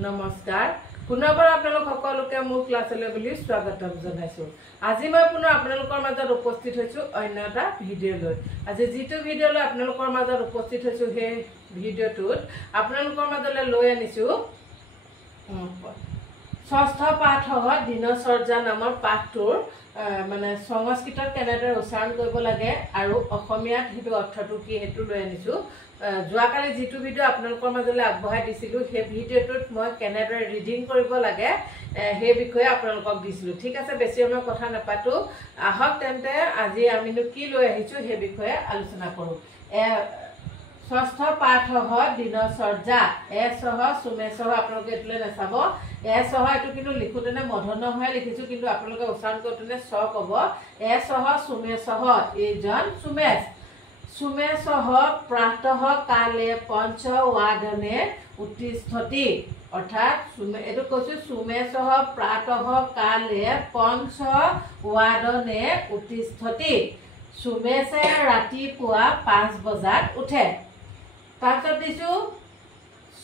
নমস্কাৰ পুনৰবাৰ আপোনালোক সকলোকে মোৰ ক্লাছলৈ বুলি স্বাগতম জনাইছো। আজি মই পুনৰ আপোনালোকৰ মাজত উপস্থিত হৈছো অন্য এটা ভিডিঅ' লৈ। আজি যিটো ভিডিঅ' লৈ আপোনালোকৰ মাজত উপস্থিত হৈছো সেই ভিডিঅ'টোত আপোনালোকৰ মাজলৈ লৈ আনিছো ষষ্ঠ পাঠ দিনচৰ্যা নামৰ পাঠটোৰ মানে সংস্কৃতত কেনেদৰে উচ্চাৰণ কৰিব লাগে আৰু অসমীয়াত সেইটো অৰ্থটো কি সেইটো লৈ আনিছো। যোৱাকালি যিটো ভিডিঅ' আপোনালোকৰ মাজলৈ আগবঢ়াই দিছিলো সেই ভিডিঅ'টোত মই কেনেদৰে ৰিডিং কৰিব লাগে সেই বিষয়ে আপোনালোকক দিছিলো। ঠিক আছে, বেছি সময় কথা নাপাতো, আহক তেন্তে আজি আমিনো কি লৈ আহিছো সেই বিষয়ে আলোচনা কৰো। ষষ্ঠ পাঠ দিনচৰ্যা সহ চুমে সহ আপোনালোকে এইটোলৈ নাচাব। সহ এইটো কিন্তু লিখোতেনে মধন্য হৈ লিখিছো, কিন্তু আপোনালোকে উচ্চাৰণ কৰোঁতে চ ক'ব। সহ চুমে সহ এইজন চুমেশ সহ প্ৰাতঃ কালে পঞ্চৱাদনে উত্তিষ্ঠতি। অৰ্থাৎ এইটো কৈছো চুমে সহ প্ৰাতঃ কালে পঞ্চৱাদনে উত্তিষ্ঠতি। চুমেশে ৰাতিপুৱা 5 বজাত উঠে। তাৰপিছত দিছো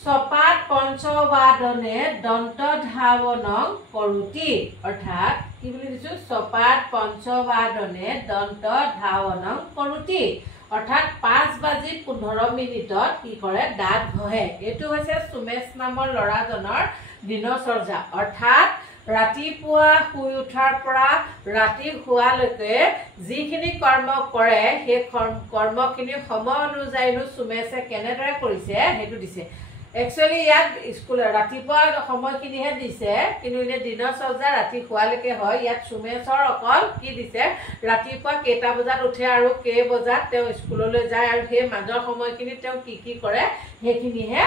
চপাত পঞ্চৱাদনে দন্ত ধাৱনং কৰোতি। অৰ্থাৎ কি বুলি দিছো চপাত পঞ্চৱাদনে দন্ত ধাৱনং কৰোতি। অৰ্থাৎ 5:15 কি কৰে দাঁত ঘহে। এইটো হৈছে চুমেশ নামৰ ল'ৰাজনৰ দিনচৰ্যা। অৰ্থাৎ ৰাতিপুৱা শুই উঠাৰ পৰা ৰাতি শুৱালৈকে যিখিনি কৰ্ম কৰে সেই কৰ্মখিনি সময় অনুযায়ী চুমেশে কেনেদৰে কৰিছে সেইটো দিছে। একচুৱেলি ইয়াত স্কুল ৰাতিপুৱা সময়খিনিহে দিছে, কিন্তু এনে দিনচৰ্যা ৰাতি শুৱালৈকে হয়। ইয়াত চুমেশৰ অকল কি দিছে ৰাতিপুৱা কেইটা বজাত উঠে আৰু কেই বজাত তেওঁ স্কুললৈ যায় আৰু সেই মাজৰ সময়খিনিত তেওঁ কি কৰে সেইখিনিহে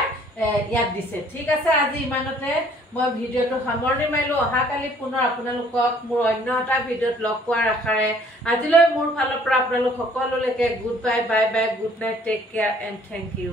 ইয়াত দিছে। ঠিক আছে, আজি ইমানতে মই ভিডিঅ'টো সামৰণি মাৰিলো। অহাকালি পুনৰ আপোনালোকক মোৰ অন্য এটা ভিডিঅ'ত লগ পোৱাৰ আশাৰে আজিলৈ মোৰ ফালৰ পৰা আপোনালোক সকলোলৈকে good bye, bye bye, good night, take care and thank U.